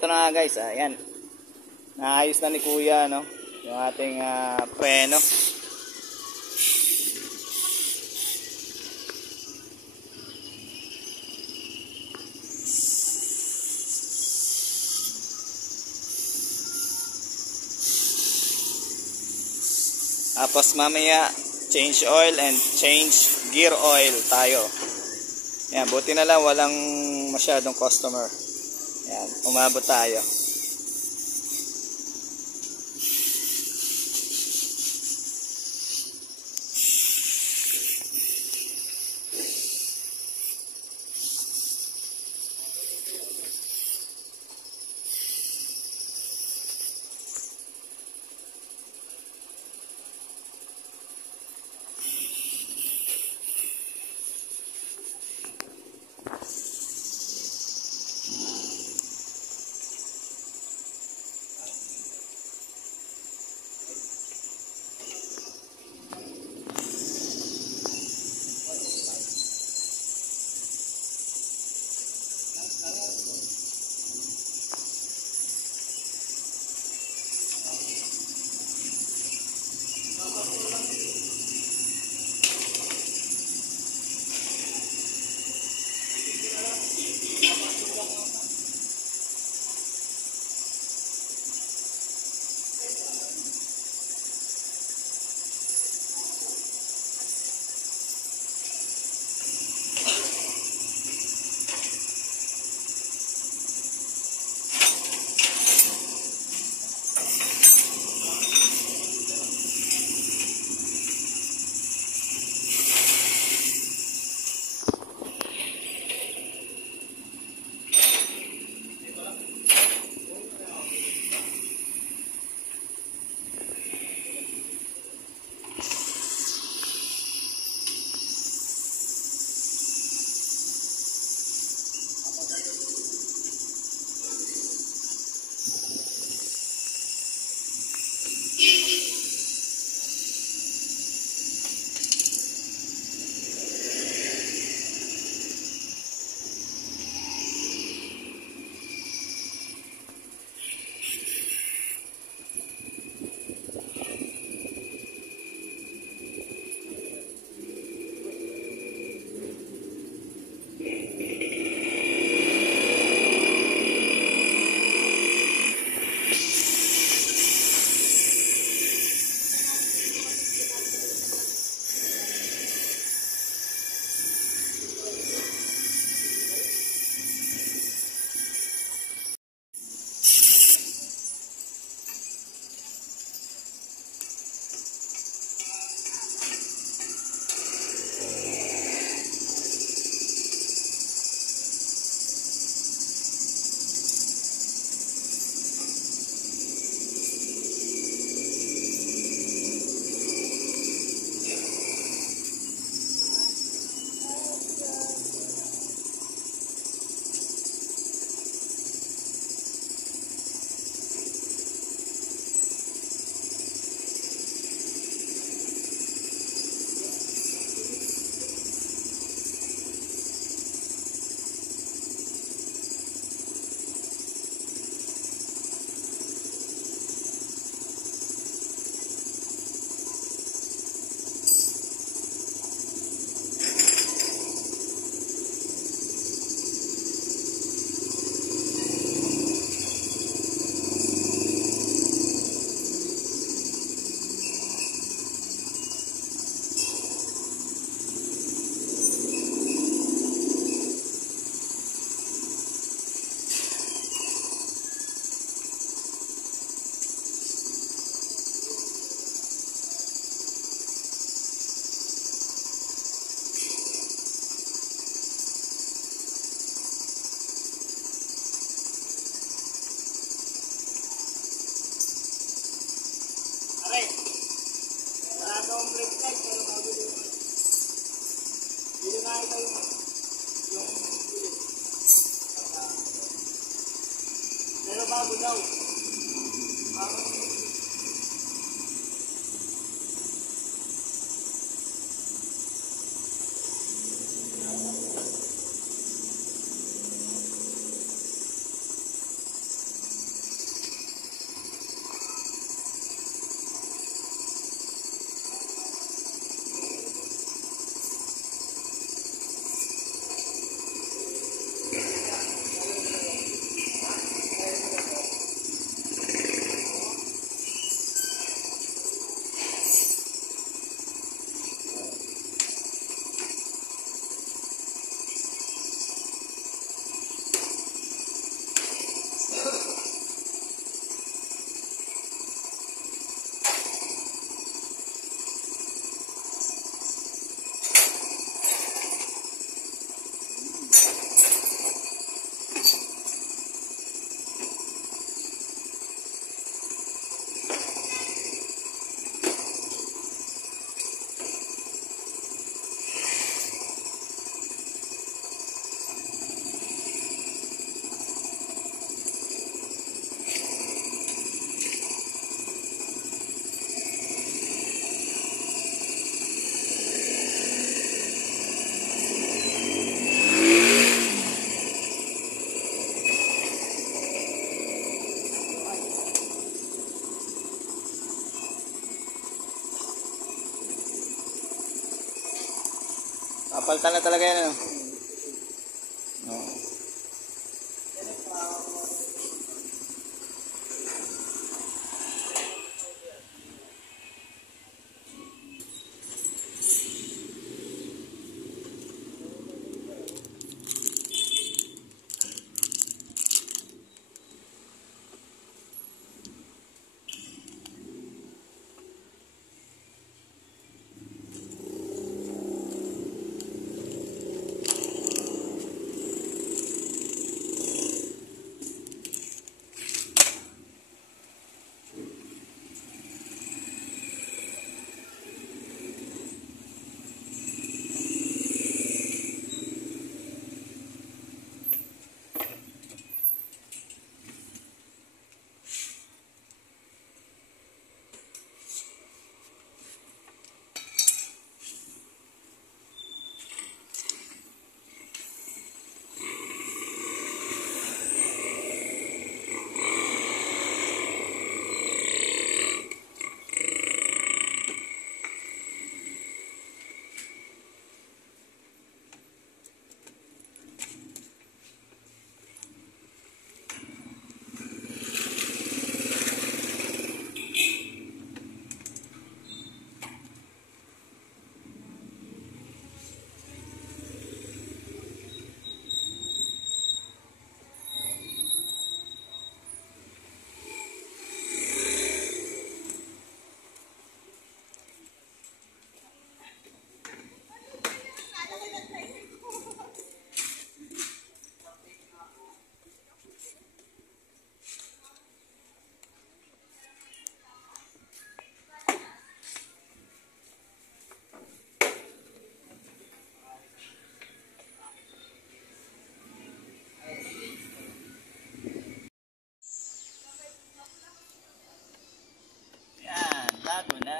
ito na nga guys, ayan. Naayos na ni Kuya, no? Yung ating preno. Tapos mamaya, change oil and change gear oil tayo. Yan, buti na lang walang masyadong customer. Yan, umabot tayo. Pero bago daw. Papalitan na talaga yan, ano? Oh. Bago na.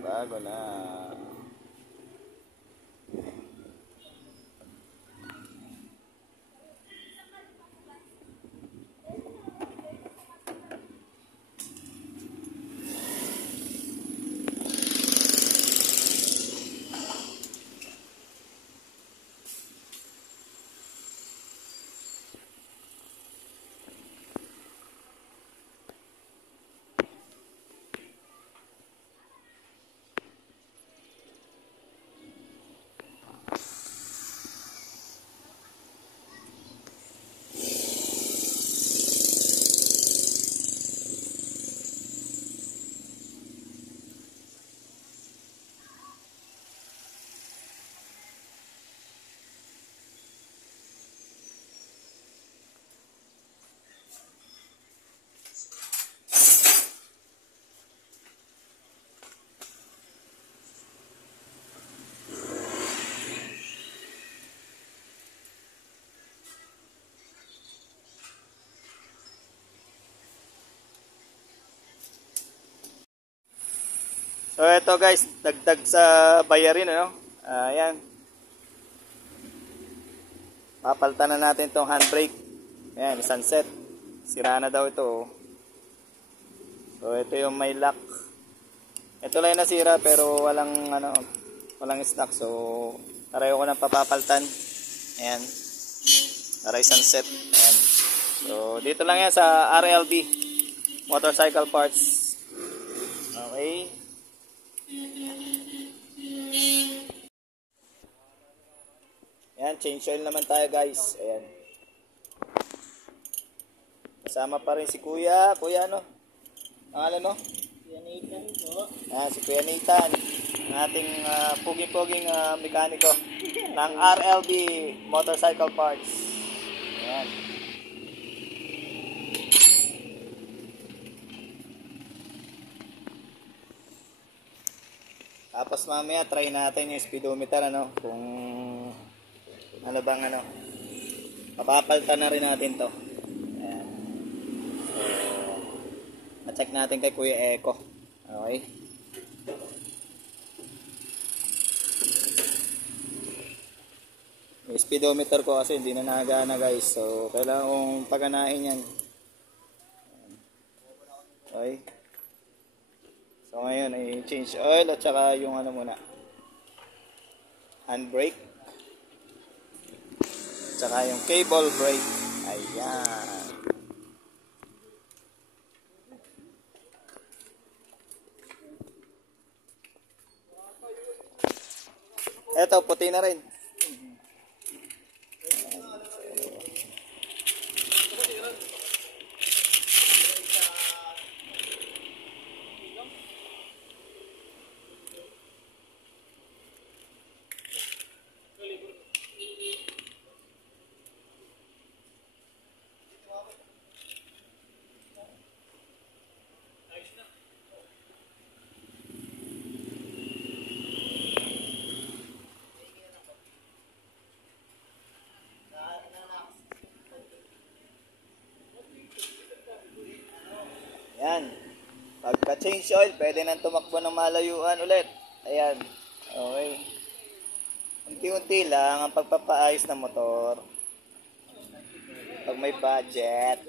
Bago na. So ito guys, dagdag sa bayarin, ano? Ayan. Papalitan na natin tong handbrake. Ayan, isang set. Sira na daw ito. Oh. So ito yung may lock. Ito lang yung nasira pero walang walang stock. So tarayo ko nang papapalitan. Ayan. Para isang set. Ayan. So dito lang yan sa RLB Motorcycle Parts. Okay. Ayan, change oil naman tayo guys. Ayan. Kasama pa rin si Kuya. Kuya ano? Pangalan no? Kuya Nathan po. Ayan, si Kuya Nathan. Ang ating puging-puging mekaniko ng RLB Motorcycle Parts. Ayan. Tapos mamaya try natin yung speedometer kung ano bang papapalitan na rin natin to. Ayan. So check natin kay Kuya Eko. Okay. speedometer ko kasi hindi na nagana guys. So, kailangan kong paganahin yan. Okay. So, ngayon ay change oil at saka yung ano muna. Handbrake. At saka yung cable brake. Ayan. Eto, puti na rin. Yan. Pagka-change oil, pwede nang tumakbo ng malayuan ulit. Ayan. Okay. Unti-unti lang ang pagpapaayos ng motor. Pag may budget.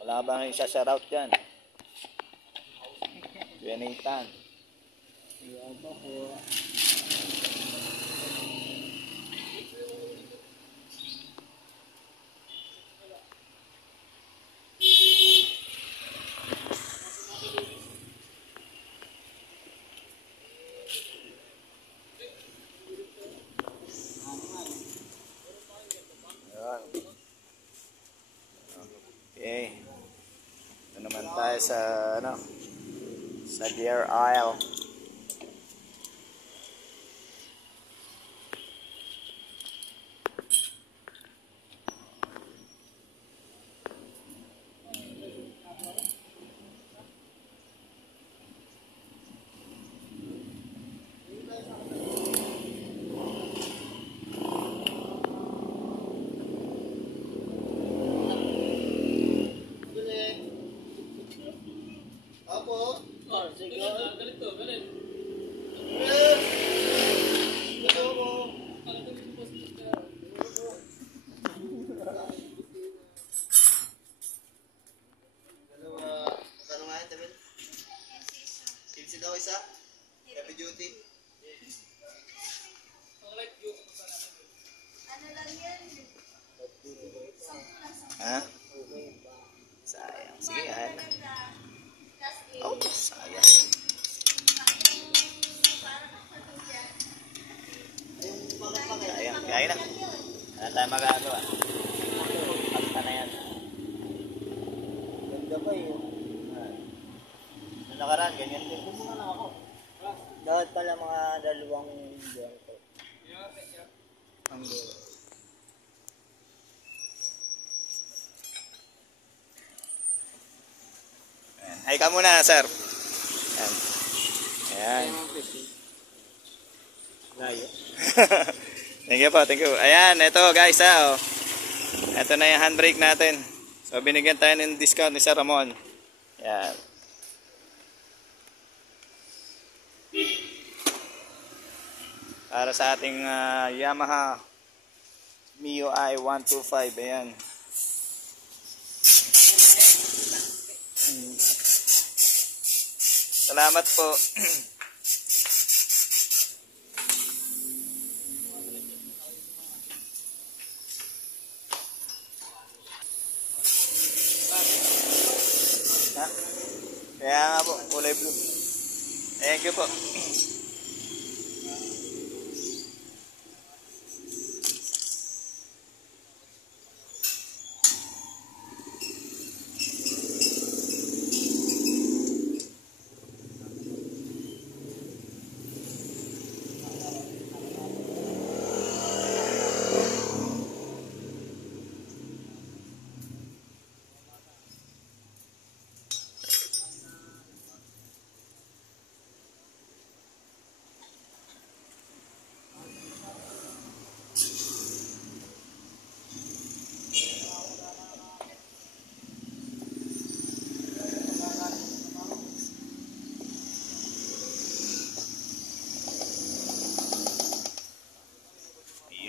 Wala bang isa-shoutout dyan? Benithan. Okay. Ito naman tayo sa ano, sa gear oil. Ha? Sayang. Sige, yan. Oh, sayang. Sayang. Kaya na. Wala tayo magagawa. Pagka na yan. Ganda ba yun? Nung nakaraan, ganyan din. Kumuha na ako. Dapat pala mga dalawang buwan ko. Ang gulo. Ay ka muna, sir. Ayan. Ayan. Thank you po, thank you. Ayan, ito guys, oh. Ito na yung handbrake natin. So, binigyan tayo ng discount ni Sir Ramon. Ayan. Para sa ating Yamaha Mio i125. Ayan. Salamat po. Kaya nga po, kulay blue. Thank you po.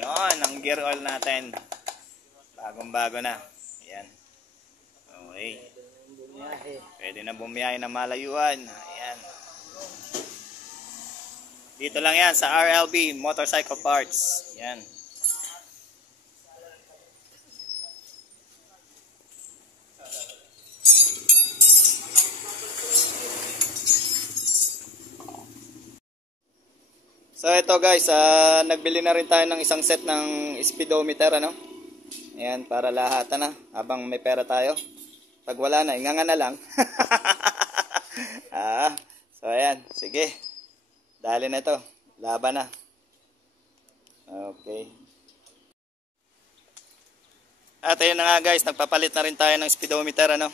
Yon, ang gear oil natin. Bagong-bago na. Ayan. Okay. Pwede na bumiyahe na malayuan. Ayan. Dito lang yan sa RLB Motorcycle Parts. Ayan. So ito guys, nagbili na rin tayo ng isang set ng speedometer, ano? Ayan, para lahat na habang may pera tayo. Pag wala na, inganga na lang. So ayan, sige. Dali na ito, laban na. Okay. At ayun na nga guys, nagpapalit na rin tayo ng speedometer, ano?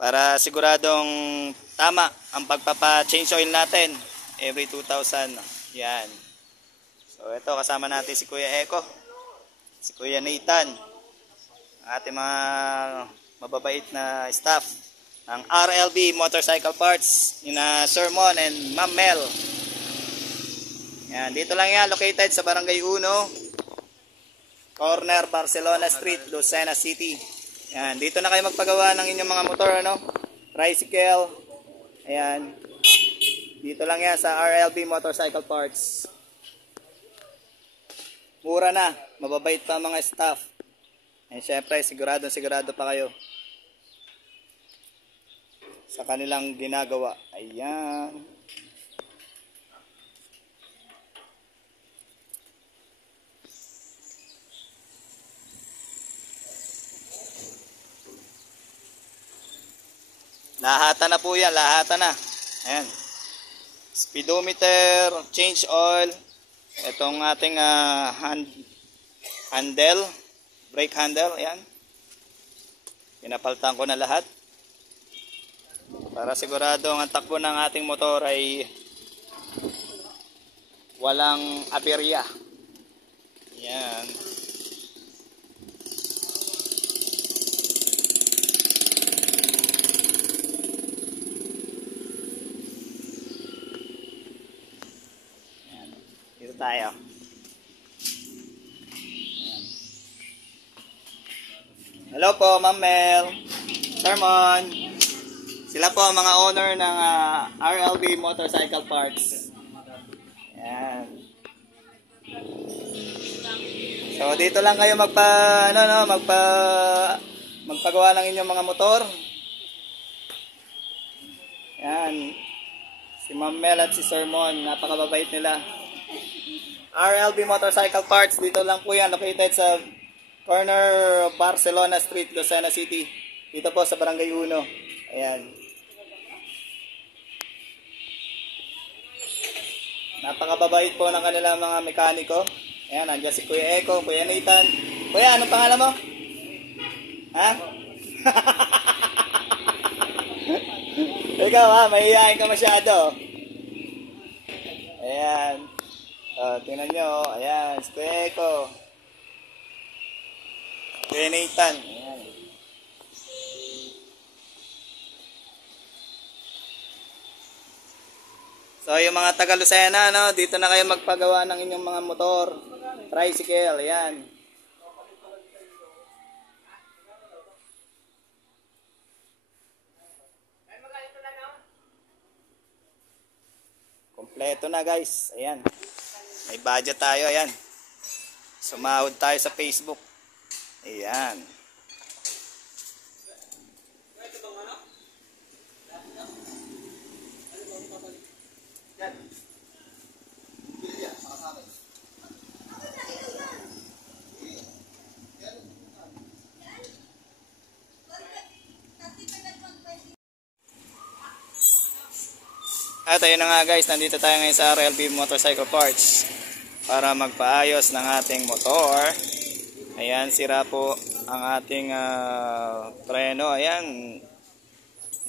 Para siguradong tama ang pagpapa-change oil natin. Every 2,000. Yan. So ito kasama natin si Kuya Eko, si Kuya Nathan, ang ating mga mababait na staff ng RLB Motorcycle Parts, na Sir Mon and Ma'am Mel. Yan, dito lang yan, located sa Barangay 1, corner Barcelona Street, Lucena City. Yan, dito na kayo magpagawa ng inyong mga motor, ano? Tricycle. Ayan. Dito lang yan sa RLB Motorcycle Parts. Mura na, mababait pa mga staff. And syempre, sigurado pa kayo sa kanilang ginagawa. Ayan. Lahatan na po yan, lahatan na. Ayan. Speedometer, change oil, itong ating handle, brake handle, ayan. Pinapaltan ko na lahat para sigurado ang takbo ng ating motor ay walang aberya. Ayan. Tayo. Hello po, Ma'am Mel, Sir Mon. Sila po ang mga owner ng RLB Motorcycle Parts. Ayan. So dito lang kayo magpagawa ng inyong mga motor. Ayan. Si Ma'am Mel at si Sir Mon, napakababait nila. RLB Motorcycle Parts, dito lang po yan, located sa corner Barcelona Street, Lucena City. Dito po sa Barangay 1. Ayan. Napakababait po ng kanilang mga mekaniko. Ayan, nandiyan si Kuya Eko, Kuya Nathan. Kuya, anong pangalan mo? Ha? Ikaw mahihayin ka masyado. Ayan. Tingnan nyo, ayan, si Kuya Eko, Kuya Nathan, ayan. So yung mga taga Lucena, no, dito na kayo magpagawa ng inyong mga motor, tricycle, ayan. Kompleto na guys, ayan. May budget tayo, ayan. Sumahod tayo sa Facebook. Ayan. At ayun na nga guys, nandito tayo ngayon sa RLB Motorcycle Parts para magpaayos ng ating motor. Ayan, sira po ang ating preno. Ayan,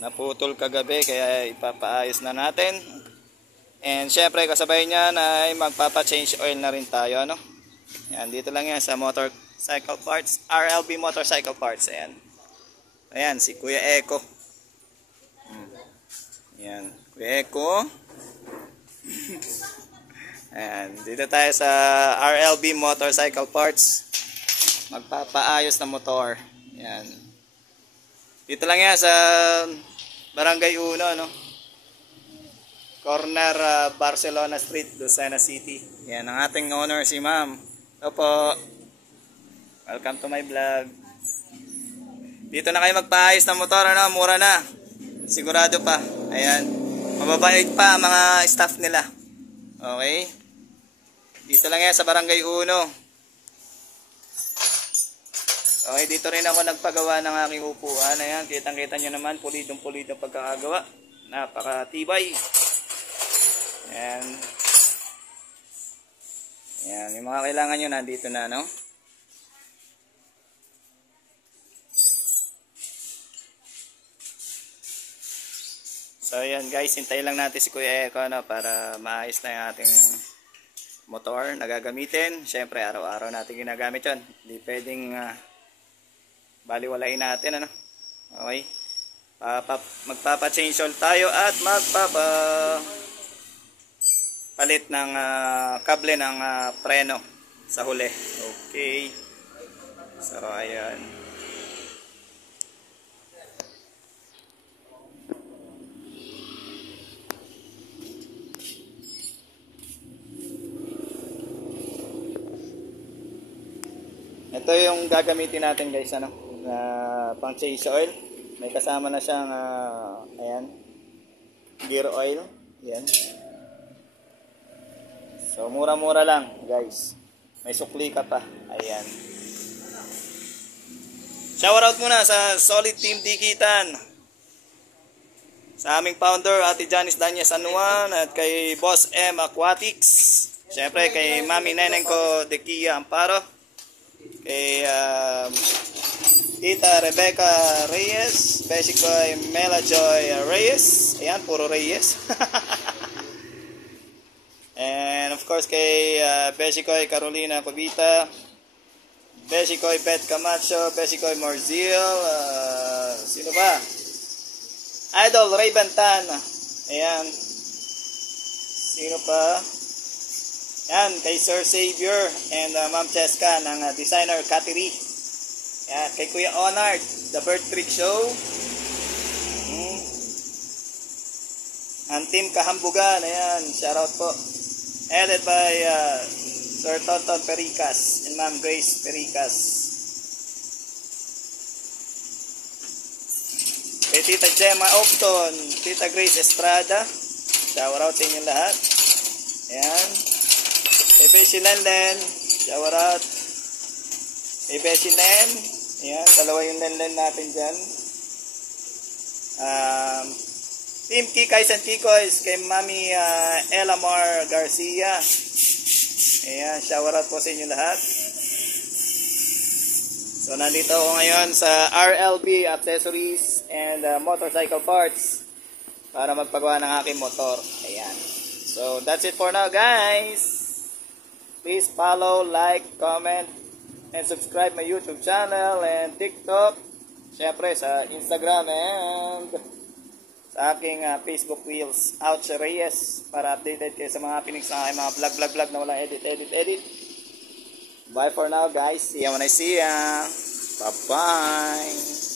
naputol kagabi kaya ipapaayos na natin. And syempre kasabay niyan ay magpapa-change oil na rin tayo, ano? Ayan, dito lang yan sa Motorcycle Parts, RLB Motorcycle Parts. Ayan. Ayan, si Kuya Eko. Ayan, Kuya Eko. Ayan, dito tayo sa RLB Motorcycle Parts. Magpapaayos ng motor. Ayan. Dito lang yan sa Barangay Uno, no? Corner Barcelona Street, Lucena City. Yan ang ating owner, si Ma'am. Hello po. Welcome to my vlog. Dito na kayo magpaayos ng motor, ano? Mura na. Sigurado pa. Ayan. Mababait pa ang mga staff nila. Okay? Dito lang yan sa Barangay Uno. Okay, dito rin ako nagpagawa ng aking upuan. Ayan, kitang-kita nyo naman, pulidong-pulidong pagkakagawa. Napakatibay. Ayan. Ayan, yung mga kailangan nyo nandito na, no? So, ayan guys, hintayin lang natin si Kuya Eko, no, para maayos na yung ating motor na gagamitin. Siyempre, araw-araw natin ginagamit yun. Hindi pwedeng baliwalain natin, ano? Okay? Magpapa-change oil tayo at palit ng kable ng preno sa huli. Okay. So, ayan. Ito yung gagamitin natin guys, ano, pang change oil. May kasama na siyang ayan, gear oil. Ayan. So mura-mura lang guys. May sukli ka pa. Ayan. Shout out muna sa Solid Team Dikitan. Sa aming founder, Ate Janice Danyas Anuan, at kay Boss M Aquatics. Siyempre kay Mami Neneng ko Dekia Amparo. Kay Tita Rebecca Reyes, Beshi ko ay Mela Joy Reyes. Ayan, puro Reyes. And of course kay Beshi ko ay Carolina Pabita, Beshi ko ay Beth Camacho, Beshi ko ay Morzil, sino ba? Idol Ray Bantan. Ayan. Sino pa? Yan, kay Sir Xavier and Ma'am Cheska ng designer Kateri. Yan, kay Kuya Onard, The Bird Trick Show. Ang team Kahambugan, ayan, shoutout po. Edited by Sir Tonton Pericas and Ma'am Grace Pericas. Kay Tita Gemma Opton, Tita Grace Estrada, shoutout sa inyo lahat. Ayan. Kay Beshi Lenlen, shout out. Kay Beshi Len, ayan, dalawa yung Lenlen natin dyan. Team Kikays and Kikoys, kay Mami Elamar Garcia. Ayan, shout out po sa inyo lahat. So, nandito ako ngayon sa RLB Accessories and Motorcycle Parts para magpagawa ng aking motor. Ayan. So, that's it for now, guys. Please follow, like, comment, and subscribe my YouTube channel and TikTok. Siyempre sa Instagram and sa aking Facebook Wheels Ouch Reyes para updated kayo sa mga pinix na mga vlog na walang edit. Bye for now guys. See you when I see ya. Bye-bye.